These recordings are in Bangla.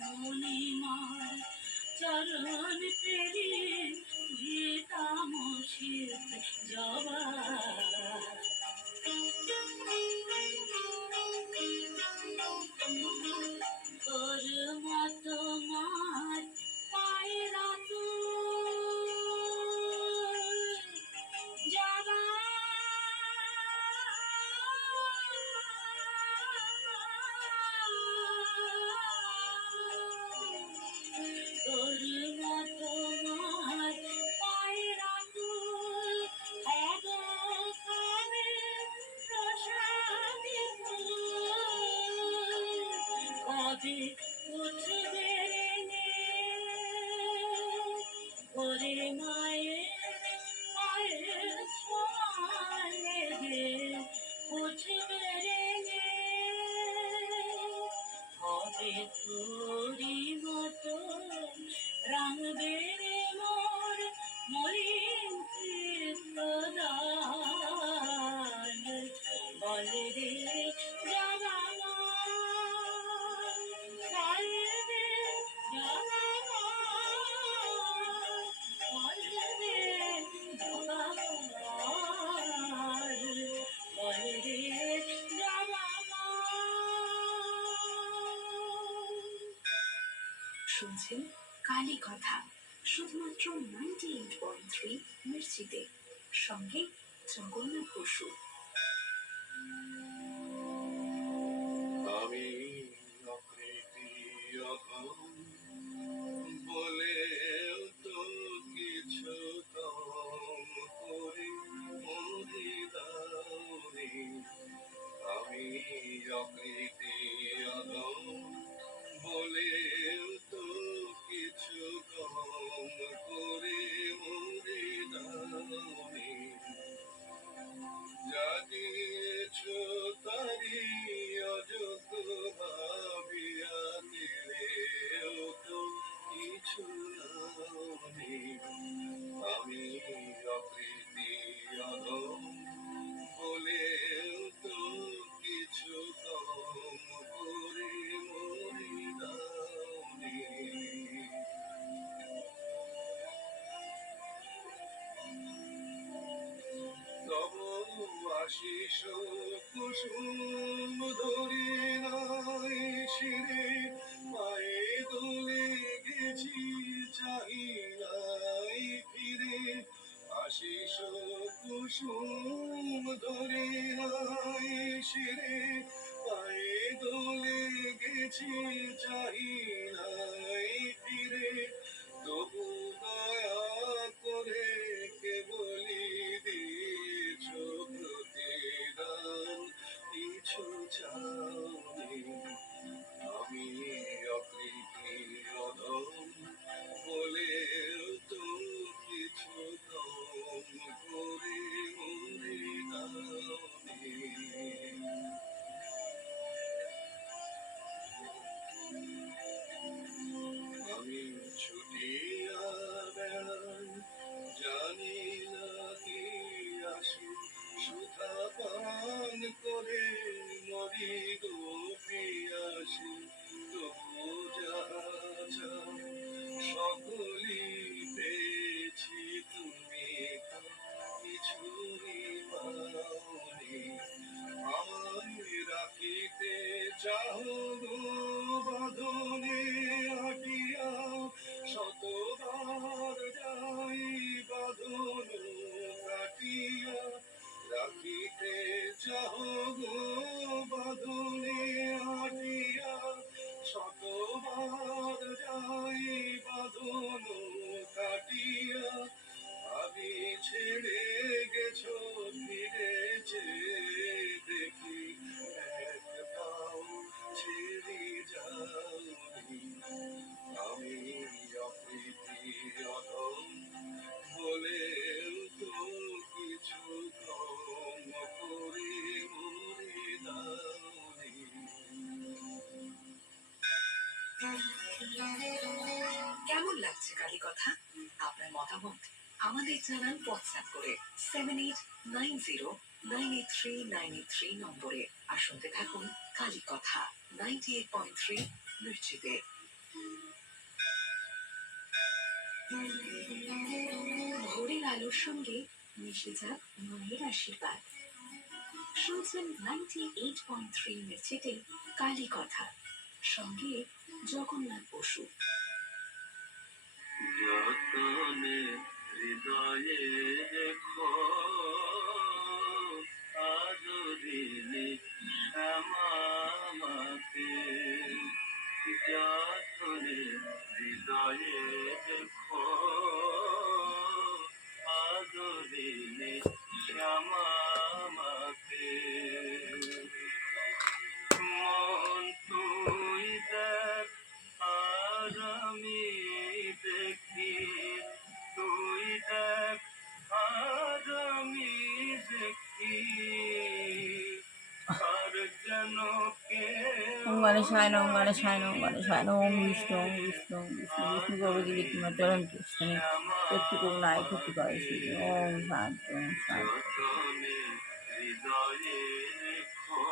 মণিমার চরণ তেরি তুই তামসিত জবা তোর মতো মার পায়রা যাবা তোর মতো মার পায়রা খাবে প্রসাদী কবে উঠবে ওরে মায়ের ছোঁয়ালে উঠবে হবে তোরি মতো রাঙবে মোর মলিন চিত্তদান বলে রে যাবা বলবে যাবা বলবে যাবা বলবে যাবা শুনছেন কালী কথা শুধুমাত্র 98.3 মির্চিতে সঙ্গে জগন্নাথ বসু। আমি অকৃতি অধম বলে তো কিছু কম করে মরি দাওনি আমি অকৃতি অধম বলে তো কিছু কম করে মরি দাওনি যা দিয়েছ তারি অযোগ্য ভাবিয়া দিলেও তো কিছু নাওনি আমি অকৃতি অধম বলেও তো কিছু কম করে মরি দাওনি তব আশিস কুসুম ধরি নাই শিরে পায়ে দোলে গেছি চাহি নাই ফিরে আশিস কুসুম ধরি নাই শিরে পায়ে দোলে গেছি চাহি নাই ফিরে তবু দয়া করে কেবলি দিয়েছ প্রতিদান কিছু চাওনি আমি অকৃতি অধম বলেও তো কিছু কম করে মরে দাওনি আমি ছুটিয়া বেড়াই জানি না কি আসি সুধা পান করে মরি গো পিয়াসি তবু যাহা চাও সকলি পেয়েছি তুমি তো কিছুই পাওনি আমায় রাখিতে চাহ গো বাঁধনে আটিয়া শতবার যাই বাঁধন কাটিয়া রাখিতে চাহ গো বাঁধনে আটিয়া শতবার যাই বাঁধন কাটিয়া আমি ছেড়ে গেছো ফিরেছে দেখি এক পাও ছেড়ে যাওনি আমি অকৃতি অধম বলেও তো কিছু কম করে মরে দাওনি কেমন লাগছে কালী কথা আপনার মতামত আমাদের জানান হোয়াটসঅ্যাপ করে 7890983983 নম্বরে আর শুনতে থাকুন কালী কথা 98.3 মির্চিতে। ভোরের আলোর সঙ্গে মিশে যাক মায়ের আশীর্বাদ। শুনছেন 98.3 মির্চিতে কালী কথা, সঙ্গে জগন্নাথ বসু। যতনে হৃদয়ে রেখো আদরিলে শ্যামাকে, যতনে হৃদয়ে রেখো আদরিলে শ্যামাকে। মন তুই দেখ আর আমি দেখি, তুই দেখ আর আমি দেখি, আর যেন কে ওম গণেশায় নমঃ, ওম গণেশায় নমঃ, ওম গণেশায় নমঃ, ওম বিষ্ণু, ওম বিষ্ণু, ওম বিষ্ণু, বিষ্ণু প্রভুজি কিমাচরণ কৃষ্ণে শত্রু করুণায় ক্ষতি করে শ্রী ওম শান্তি, ওম শান্তি। যতনে হৃদয়ে রেখো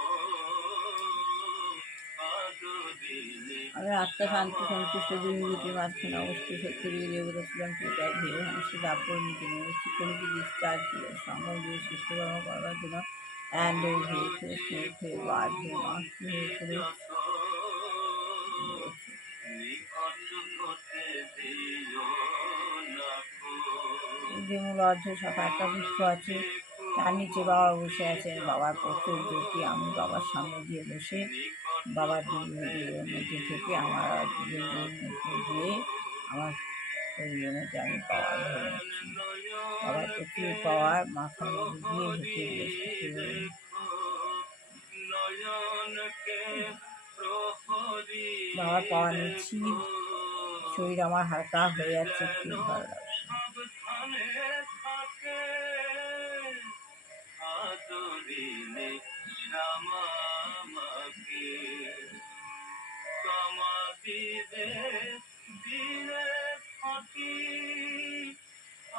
আদরিলে আমি আত্মা শান্তি সন্তুষ্ট দুর্নীতি মাঝখানে অবস্থিত সত্যি দেবতা ছিলাম পিতার ধীরে মানুষের দাপ্পর নীতি নিয়ে শিক্ষণীতি ডিসচার্জ ছিল সংগ্রাম দিয়ে সৃষ্টকর্ম করবার জন্য অ্যান্ড হয়ে করে স্নেহ হয়ে বাদ হয়ে মাস হয়ে করে যে মূল অর্ধ শাখা একটা বৃক্ষ আছে, তার নিচে বাবা বসে আছেন। বাবার প্রচুর জ্যোতি, আমি বাবার সামনে দিয়ে বসে বাবার দুর্গের মধ্যে থেকে আমার দুর্গের মধ্যে দিয়ে আমার শরীরের মধ্যে আমি পাওয়ার ধরে নিচ্ছি। বাবার প্রচুর পাওয়ার মাথার মধ্যে দিয়ে ঢুকে বসে বাবার পাওয়ার নিচ্ছি। শরীর আমার হালকা হয়ে যাচ্ছে, খুব ভালো লাগছে। আদরিলে শ্যামাকে, সমাধিরে দিলে ফাঁকি,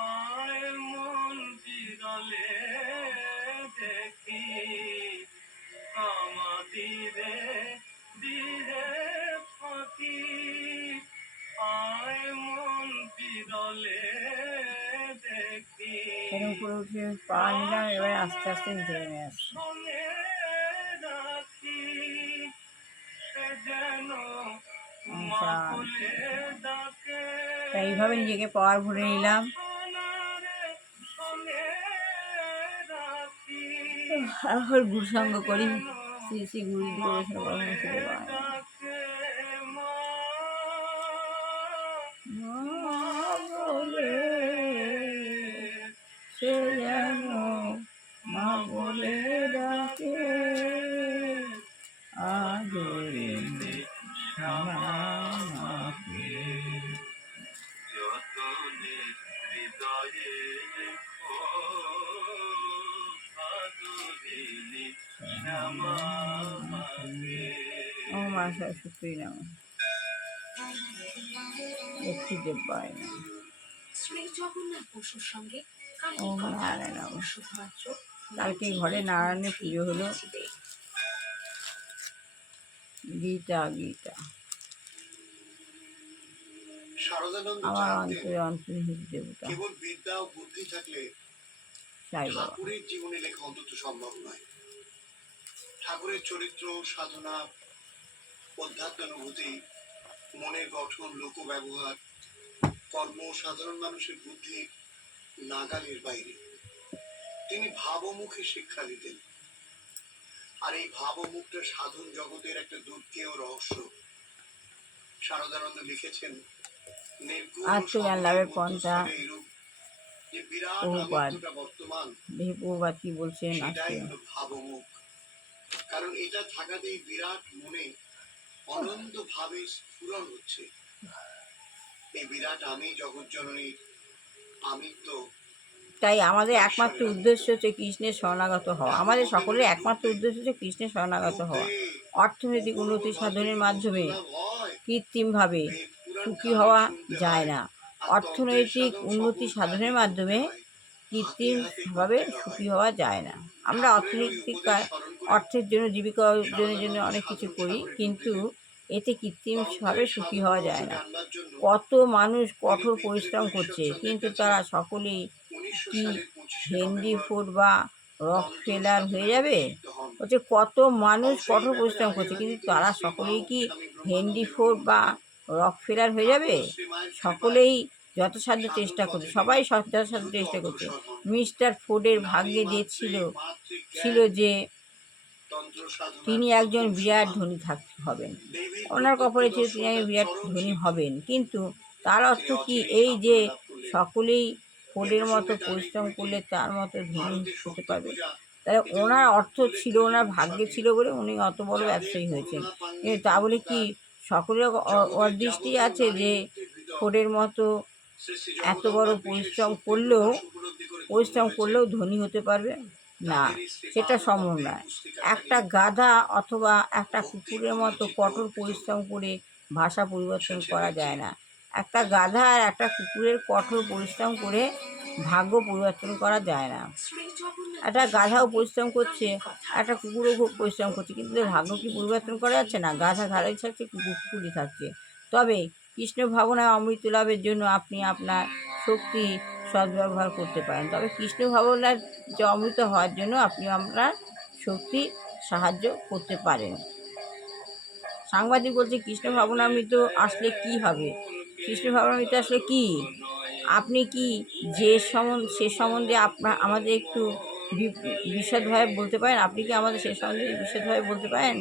আয় মন বিরলে দেখি, সমাধিরে দিলে ফাঁকি, আয় মন বিরলে দেখি। উপরে উঠে পা নিলাম, এবারে আস্তে আস্তে নিচে নেমে আসছি। মনে রাখি সে যেন মা বলে ডাকে, তাই এইভাবে নিজেকে পাওয়ার ভরে নিলাম। এখন গুরুসঙ্গ করি, শ্রী শ্রী গুরু গোবিন্দ বলে সে যেন মা বলে ডাকে, আদরিলে শ্যামাকে। যতনে হৃদয়ে রেখো আদরিলে শ্যামাকে। ও মা সরস্বতী নমঃ, লক্ষ্মী দেবায় নমঃ, শ্রী জগন্নাথ বসুর সঙ্গে কালী ওম কথা, নারায়ণ নমঃ। শুধুমাত্র কালকে ঘরে নারায়ণের পুজো হলো। মির্চিতে। গীতা গীতা শারদানন্দ আমার জানতেন অন্তরে অন্তর্নিহিত দেবতা কেবল বিদ্যা ও বুদ্ধি থাকলে সাই বাবা। ঠাকুরের জীবনে লেখা অন্তত সম্ভব নয়। ঠাকুরের চরিত্র, সাধনা, অধ্যাত্মানুভূতি, মনের গঠন, লোক ব্যবহার, কর্ম সাধারণ মানুষের বুদ্ধির নাগালের বাইরে। তিনি ভাবমুখে শিক্ষা দিতেন, আর এই ভাবমুখটা সাধন জগতের একটা দুর্গেয় রহস্য। শারদানন্দ লিখেছেন, আত্মজ্ঞান লাভের পন্থা যে বিরাট প্রভুপাদ। আনন্দটা বর্তমান, প্রভুপাদ কি বলছেন সেটাই আজকে? হলো ভাবমুখ। কারণ এটা থাকাতেই বিরাট মনে অনন্ত ভাবে স্ফুরণ হচ্ছে। এই বিরাট আমি জগৎ জননীর আমিত্ব। তাই আমাদের একমাত্র উদ্দেশ্য হচ্ছে কৃষ্ণের শরণাগত হওয়া। আমাদের সকলের একমাত্র উদ্দেশ্য হচ্ছে কৃষ্ণের শরণাগত হওয়া। অর্থনৈতিক উন্নতি সাধনের মাধ্যমে কৃত্রিমভাবে সুখী হওয়া যায় না। অর্থনৈতিক উন্নতি সাধনের মাধ্যমে কৃত্রিমভাবে সুখী হওয়া যায় না। আমরা অর্থনৈতিক অর্থের জন্য, জীবিকা অর্জনের জন্য অনেক কিছু করি, কিন্তু এতে কৃত্রিমভাবে সুখী হওয়া যায় না। রান্নার জন্য কত মানুষ কঠোর পরিশ্রম করছে, কিন্তু তারা সকলেই 1900 কি সালের 25শে হেনরি নভেম্বর ফোর্ড বা রক ফেলার হয়ে যাবে? হচ্ছে কত মানুষ কঠোর পরিশ্রম করছে, কিন্তু তারা সকলেই কি হেনরি ফোর্ড বা রক ফেলার হয়ে যাবে? সকলেই যথাসাধ্য চেষ্টা করছে, সবাই যথাসাধ্য চেষ্টা করছে। মিস্টার ফোর্ডের ভাগ্যে যে ছিল যে তিনি একজন বিরাট ধনী হবেন, ওনার কপালে ছিল তিনি একজন বিরাট ধনী হবেন, কিন্তু তার অর্থ কি এই যে সকলেই ফোর্ডের মতো পরিশ্রম করলে তার মতো ধনী হতে পারবে? তাহলে ওনার অর্থ ছিল, ওনার ভাগ্যে ছিল বলে উনি অত বড় ব্যবসায়ী হয়েছেন। কিন্তু তা বলে কি সকলের অদৃষ্টি আছে যে ফোর্ডের মতো এত বড় পরিশ্রম করলেও ধনী হতে পারবে? না, সেটা সম্ভব নয়। একটা গাধা অথবা একটা কুকুরের মতো কঠোর পরিশ্রম করে ভাষা পরিবর্তন করা যায় না। একটা গাধা আর একটা কুকুরের কঠোর পরিশ্রম করে ভাগ্য পরিবর্তন করা যায় না। শ্রী জগন্নাথ একটা গাধাও পরিশ্রম সঙ্গে করছে, কালী কথা। একটা কুকুরও খুব পরিশ্রম করছে, কিন্তু তাদের ভাগ্য কি পরিবর্তন করা যাচ্ছে না? গাধা গাধাই থাকছে, কুকুর কুকুরই থাকছে। তবে কৃষ্ণ ভাবনায় অমৃত লাভের জন্য আপনি আপনার শক্তি সদ্ব্যবহার করতে পারেন। তবে কৃষ্ণ ভাবনার যে অমৃত হওয়ার জন্য আপনি আপনার শক্তি সাহায্য করতে পারেন। সাংবাদিক বলছে কৃষ্ণ ভাবনামৃত আসলে কি হবে? কৃষ্ণ ভাবনামৃত আসলে কি? আপনি কি সে সম্বন্ধে আমাদের একটু বিশদভাবে বলতে পারেন? আপনি কি আমাদের সে সম্বন্ধে বিশদভাবে বলতে পারেন?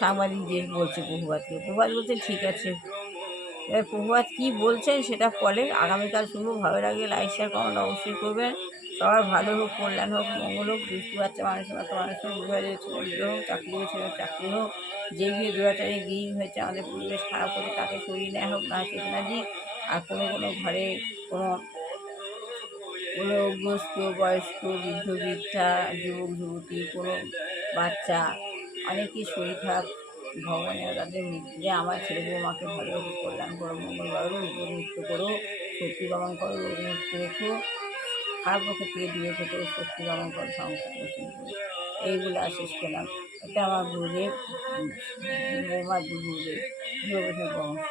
সাংবাদিক যে বলছে প্রভুপাতকে, প্রভুপাত বলছেন ঠিক আছে। এবার প্রভুপাত কী বলছেন সেটা পরে আগামীকাল শুনবো। ভালো লাগলে লাইক শেয়ার কমেন্ট অবশ্যই করবেন। সবার ভালো হোক, কল্যাণ হোক, মঙ্গল হোক। দুষ্টু বাচ্চা মানুষের মতো মানুষের বিবাহ ছিল বিবাহ হোক, চাকরি হয়েছিল চাকরি হোক। যে গিয়ে দুরাচারে গৃহী হয়েছে আমাদের পরিবেশ খারাপ হতে তাকে সরিয়ে নেওয়া হোক, না চেতনা দিক। আর কোনো ঘরে কোনো অভ্যস্ত বয়স্ক বৃদ্ধ বৃদ্ধা যুবক যুবতী কোনো বাচ্চা অনেকেই শরীর খারাপ, ভগবানের তাদের যে আমার ছেলে বৌমাকে ভালো রেখো, কল্যাণ করো, মঙ্গল করো, মুক্ত করো, শক্তি দমন করো, রোগ মুক্ত রেখো, খারাপ পক্ষে থেকে দূরে থেকো, শক্তি দমন করো, সংসার গঠন করো। এইগুলো শেষ করলাম। এটা আমার গুরুদেব, বৌমার গুরুদেব যুবকের বংশ।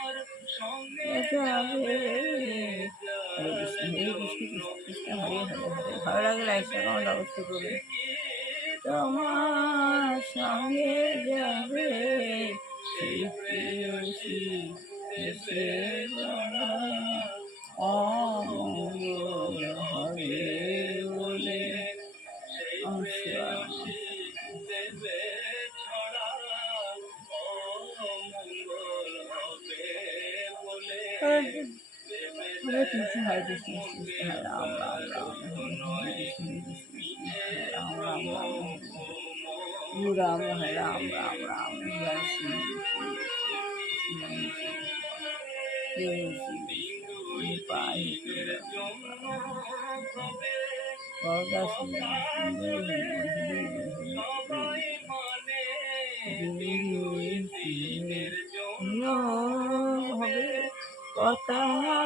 হরে কৃষ্ণ, হরে কৃষ্ণ, কৃষ্ণ কৃষ্ণ, হরে হরে হরে। ভালো লাগে লাইক শেয়ার কমেন্ট অবশ্যই করবেন। তোমার সঙ্গে যাবে অমঙ্গল হবে বলে। হরে কৃষ্ণ, হরে কৃষ্ণ, কৃষ্ণ কৃষ্ণ, হরে রাম, রাম রাম হরে হরে, কৃষ্ণ কৃষ্ণ, হরে রাম, রাম রাম হরে হরে, গুরু রাম, হরে রাম, রাম রাম জয় শ্রী হবে কথা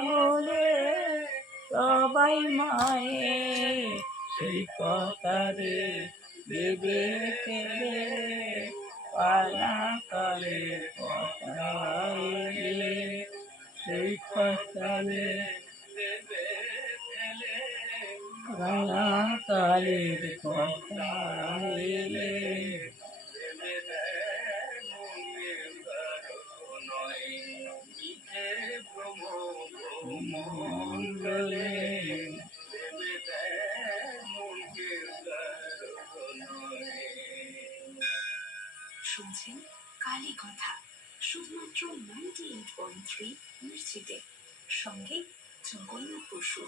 বলে সবাই মায়ে, সেই কথারে দেবে ফেলে পালা করে কথা এলে, সেই কথারে পালা কালের কথা এলে। শুনছেন কালী কথা শুধুমাত্র 98.3 মির্চিতে, সঙ্গে জগন্নাথ বসু।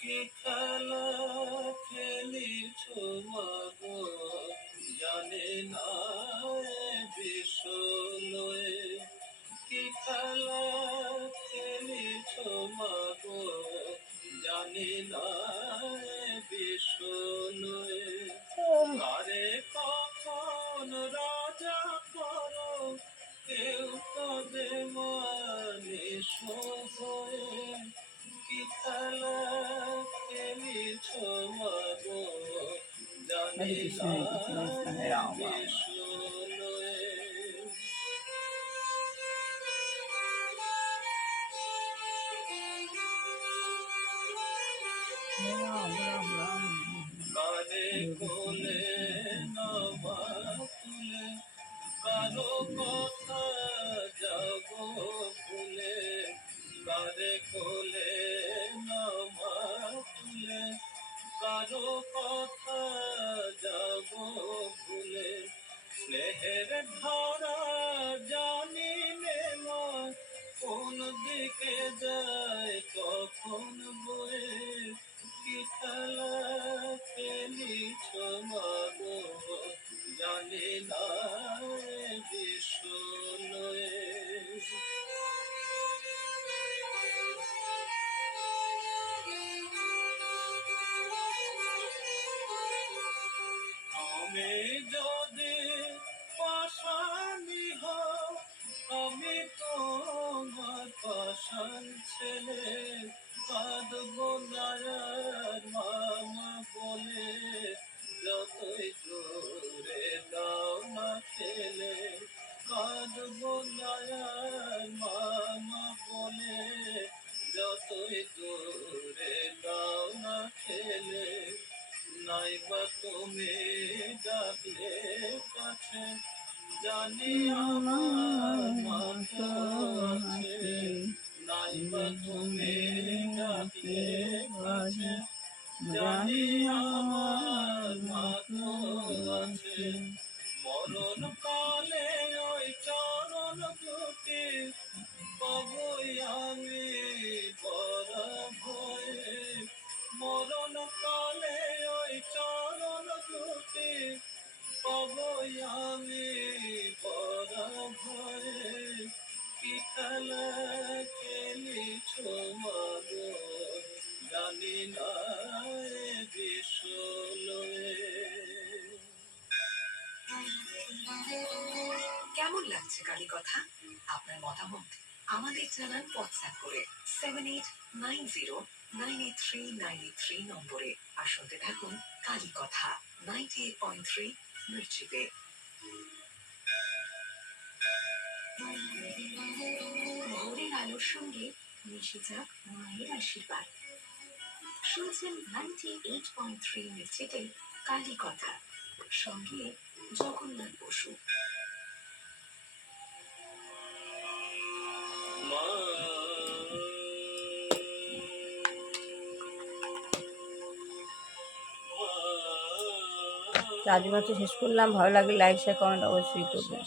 কি খেলা খেলিছ মাগো, জানে না বিশ্বলয়ে। কি খেলা খেলিছ মাগো, জানে না বিশ্বলয়ে। আরে কখন রাজা করো, কেউ কবে মানে হয়ে। খেলা খেলিছ মাগো জানি হরে কৃষ্ণ না হরে রাম রাম রাম। বিশ্বলয়ে। হরে রাম রাম রাম। কারে হরে কৃষ্ণ কোলে নামা তুলে কারো কথা যাব ভুলে, কারে কোলে নামা তুলে কারো কথা যাব ভুলে, স্নেহের ধারা জানি নে মা কোন দিকে যায় কখন বয়ে, কি খেলা খেলিছ মাগো জানি না বিশ্বলয়ে। তুমি যদি পাশানি হও আমি তোমার পাশান ছেলে, কাঁদব না আর মামা বলে যতই দূরে দাও না খেলে, কাঁদব না আর মামা বলে যতই দূরে দাও না খেলে, নাইবা তুমি ডাকলে কাছে জানি আমার মাথা আছে, নাইবা তুমি ডাকলে কাছে জানি আমার মাথা আছে, মরণ কালে ওই চরণ দুটি পাবই আমি বড় ভয়ে, মরণ কালে ওই চরণ দুটি পাবই আমি বড় ভয়ে, কি খেলা খেলিছ মাগো জানি না বিশ্বলয়ে। কেমন লাগছে কালী কথা? আপনার মতামত আমাদের জানান হোয়াটসঅ্যাপ করে 7890983983 নম্বরে। আর শুনতে থাকুন কালী কথা 98.3 মির্চিতে। ভোরের আলোর সঙ্গে মিশে যাক মায়ের আশীর্বাদ। শুনছেন 98.3 মির্চিতে কালী কথা, সঙ্গে জগন্নাথ বসু। মা আজ মতো শেষ করলাম। ভালো লাগলে লাইক শেয়ার কমেন্ট অবশ্যই করবেন।